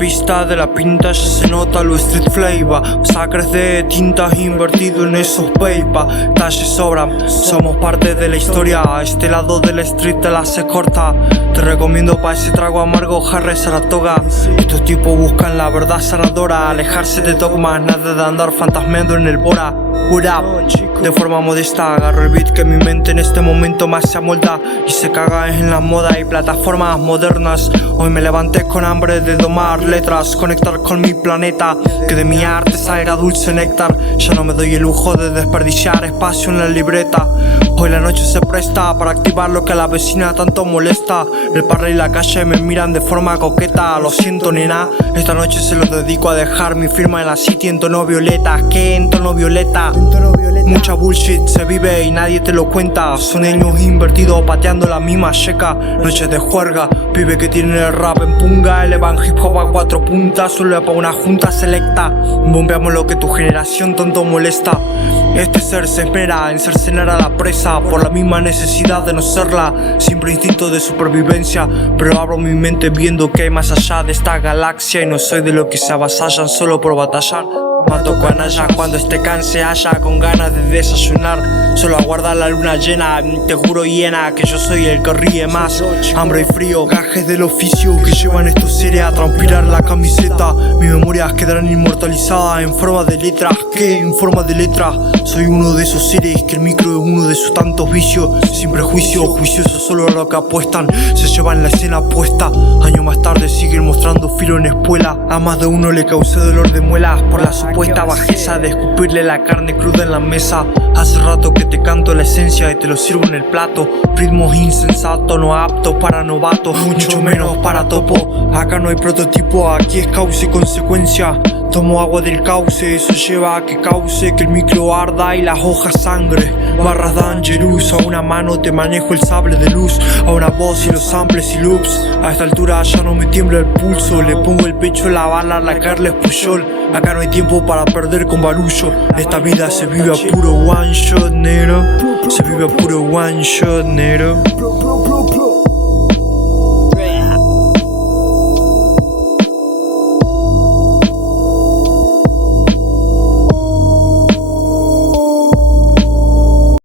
pista de la pinta ya se nota lo street flavor. Sacres de tintas invertido en esos paper. Talles sobran, somos parte de la historia. A este lado de la street te la se corta. Te recomiendo pa' ese trago amargo Harry Saratoga. Estos tipos buscan la verdad sanadora. Alejarse de dogmas, nada de andar fantasmeando en el Bora. What up? De forma modesta agarro el beat que mi mente en este momento más se amolda y se caga en la moda y plataformas modernas. Hoy me levanté con hambre de domar letras, conectar con mi planeta, que de mi arte salga dulce néctar. Ya no me doy el lujo de desperdiciar espacio en la libreta. Hoy la noche se presta para activar lo que a la vecina tanto molesta. El parre y la calle me miran de forma coqueta. Lo siento nena, esta noche se lo dedico a dejar mi firma en la city en tono violeta. ¿Qué en tono violeta? Mucha bullshit se vive y nadie te lo cuenta. Son años invertidos pateando la misma checa. Noches de juerga, pibe que tiene el rap en punga. Elevan hip hop a 4 puntas, solo para una junta selecta. Bombeamos lo que tu generación tanto molesta. Este ser se espera en cercenar a la presa por la misma necesidad de no serla. Siempre instinto de supervivencia, pero abro mi mente viendo que hay más allá de esta galaxia. Y no soy de los que se avasallan solo por batallar. Mato canalla cuando este can se halla con ganas de desayunar. Solo aguarda la luna llena, te juro hiena que yo soy el que ríe más. Hambre y frío, gajes del oficio que llevan estos seres a transpirar la camiseta. Mis memorias quedarán inmortalizadas en forma de letras. ¿Qué? En forma de letras. Soy uno de esos seres que el micro es uno de sus tantos vicios. Sin prejuicio, juiciosos solo a lo que apuestan. Se llevan la escena puesta. Años más tarde siguen mostrando filo en espuela. A más de uno le causé dolor de muelas por la supuesta bajeza de escupirle la carne cruda en la mesa. Hace rato que te canto la esencia y te lo sirvo en el plato. Ritmos insensatos, no aptos para novatos, mucho menos para topo. Acá no hay prototipo, aquí es causa y consecuencia. Tomo agua del cauce, eso lleva a que cause que el micro arda y las hojas sangre. Barras Dangerous, a una mano te manejo el sable de luz, a una voz y los samples y loops. A esta altura ya no me tiembla el pulso, le pongo el pecho a la bala a la Carles Puyol. Acá no hay tiempo para perder con barullo. Esta vida se vive a puro one shot, negro. Se vive a puro one shot, negro.